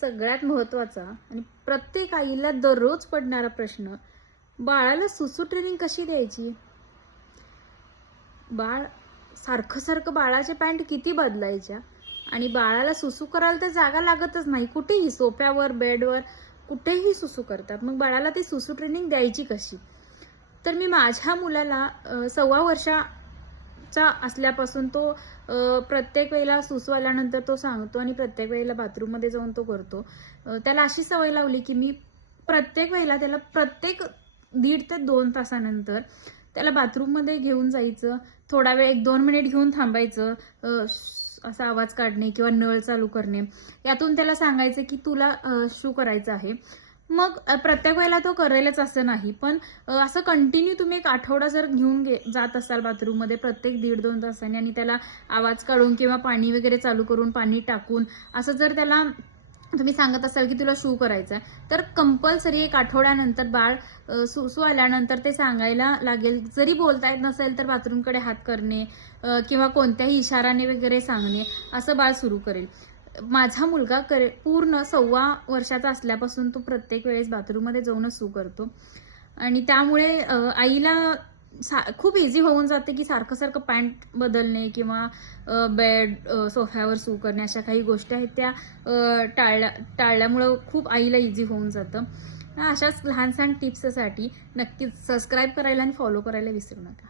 सगळ्यात महत्त्वाचा आणि प्रत्येक आईला दररोज पडणारा प्रश्न, बाळाला सुसू ट्रेनिंग कशी द्यायची? बाळ सारखं सारखं बाळाचे पॅन्ट किती बदलायच्या? आणि बाळाला सुसू करायला तर जागा लागतच नाही, कुठेही सोफ्यावर, बेडवर, कुठेही सुसू करतात. मग बाळाला ती सुसू ट्रेनिंग द्यायची कशी? तर मी माझ्या मुलाला 1.25 वर्षाचा असल्यापासून तो प्रत्येक वेळेला सुसू आल्यानंतर तो सांगतो आणि प्रत्येक वेळेला बाथरूममध्ये जाऊन तो करतो. त्याला अशी सवय लावली की मी प्रत्येक वेळेला त्याला प्रत्येक 1.5 ते 2 तासानंतर त्याला बाथरूममध्ये घेऊन जायचं. थोडा वेळ 1-2 मिनिट घेऊन थांबायचं, असा आवाज काढणे किंवा नळ चालू करणे, यातून त्याला सांगायचं की तुला शू करायचं आहे. मग प्रत्येक वेळेला तो करेलच असं नाही, पण असं कंटिन्यू तुम्ही 1 आठवडा जर घेऊन जात असाल बाथरूममध्ये प्रत्येक 1.5-2 तासांनी आणि त्याला आवाज काढून किंवा पाणी वगैरे चालू करून, पाणी टाकून असं जर त्याला तुम्ही सांगत असाल की तुला शू करायचं आहे, तर कंपल्सरी 1 आठवड्यानंतर बाळ सुसू आल्यानंतर ते सांगायला लागेल. जरी बोलता येत नसेल तर बाथरूमकडे हात करणे किंवा कोणत्याही इशाराने वगैरे सांगणे, असं बाळ सुरू करेल. माझा मुलगा पूर्ण 1.25 वर्षाचा असल्यापासून तो प्रत्येक वेळेस बाथरूममध्ये जाऊनच सू करतो आणि त्यामुळे आईला खूप इझी होऊन जाते की सारखं सारखं पॅन्ट बदलणे किंवा बेड, सोफ्यावर सू करणे, अशा काही गोष्टी आहेत त्या टाळल्यामुळं खूप आईला इझी होऊन जातं. अशाच लहान सहान टिप्ससाठी नक्कीच सबस्क्राईब करायला आणि फॉलो करायला विसरू नका.